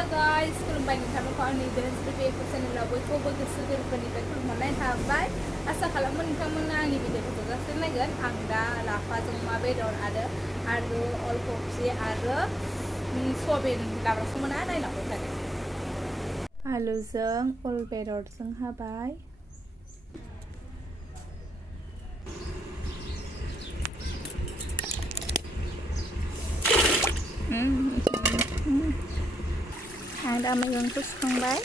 Halo guys, खुलुमबाय नोंथांखौ आंनि दोरोङारि बेफोर चेनेलाव बयखौबो गोसो गोरबोनिफ्राय खुलुमहरनाय थाबाय। आसा खालामो नोंथांमोना आंनि भिडिअखौ जोबजासिम नायगोन। आं दा लाफाजों अमा बेदर आरो आलु, अलकबि आरो सयाबिन लाब्रासोमोन नायलांबाय थादों। आलुजों अल बेदरजों हाबाय। आं दा मैगंखौ सुखांबाय।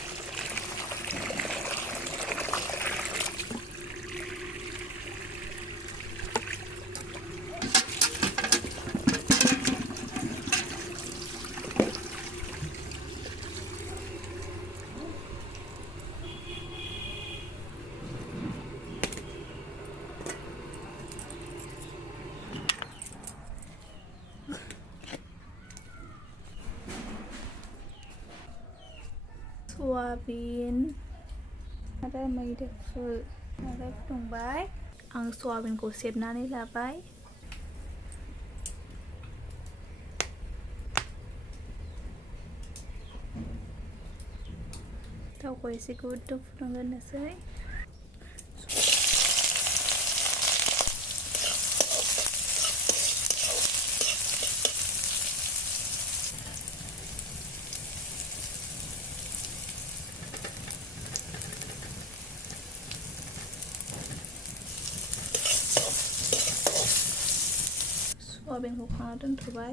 सयाबिन आरो मैदेफुल आरो फुदुंबाय। आं सयाबिनखौ सेबनानै लाबाय। थावखौ एसे गुदुं फुदुंग्रोनोसै। सयाबिनखौ खांना दोनथ'बाय।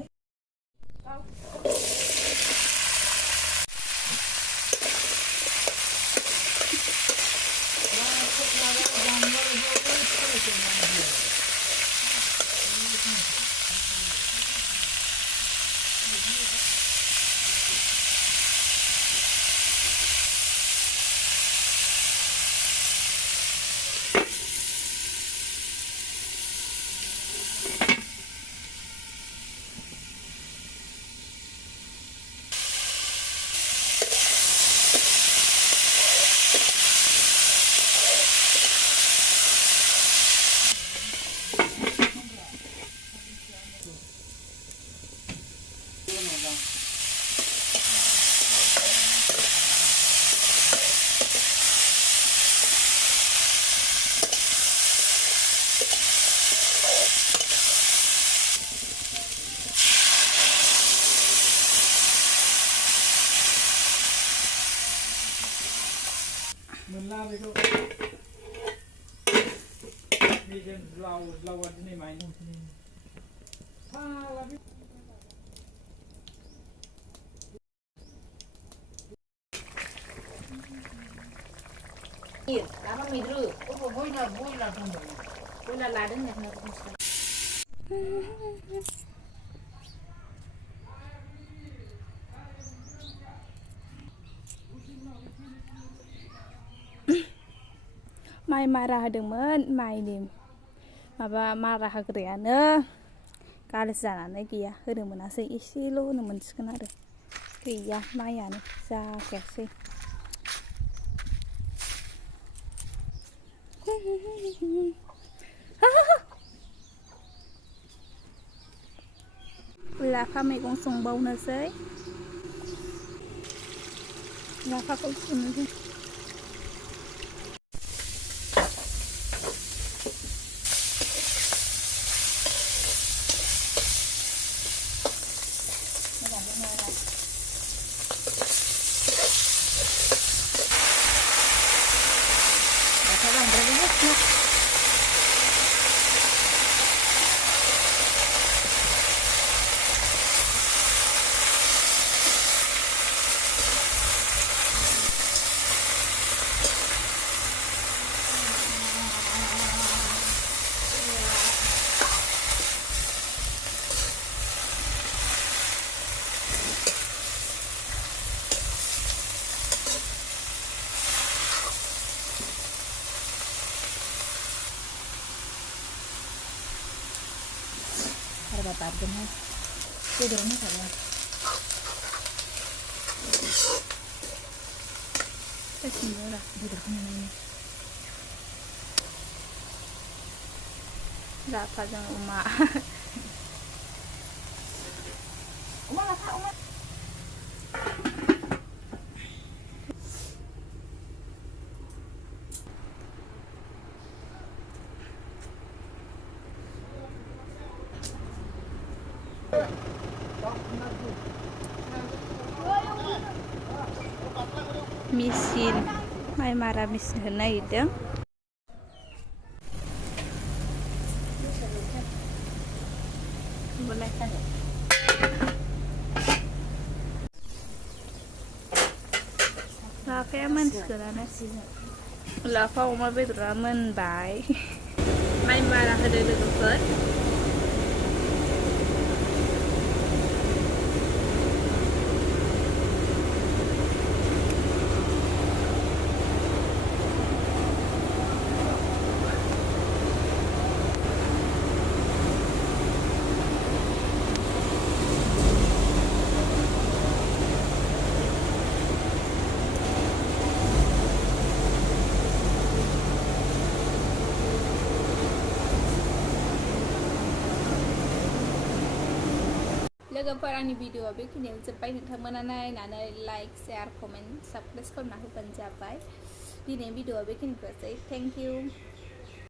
मोनला बेखौ बेजों लावा दिनै माइनो फाला बे Lama midru, oh boiler dong. Boiler laden ya kena rusak. माइ मारा होदोंमोन। माइनि माबा मारा होग्रायानो गाज्रि जानानै गैया, होनो मोनासै। एसेल' होनो मोनसिगोन आरो गैया, माइयानो जाखायासै। लाफा मैगं संबावनोसै। लाफाखौ सुनोसै। Batarkan bedernya karena sini lah bedernya ini lafa jeung uma Uma lafa uma. मेचिन माइ मारा मेचिन होनो नागिरदों लाफाया मोनसिगोनानो लाफा अमा बेदरा मोनबाय माइ मारा होदो लोगोफोर लोगोफोर आंनि भिडिअआ बेखिनियाव जोब्बाय नोंथांमोना नायनानै लाइक शेयार कमेन्ट साबस्क्राइब खालामना होबानो जाबाय दिनै भिडिअआ बेखिनिखौसै थेंक इउ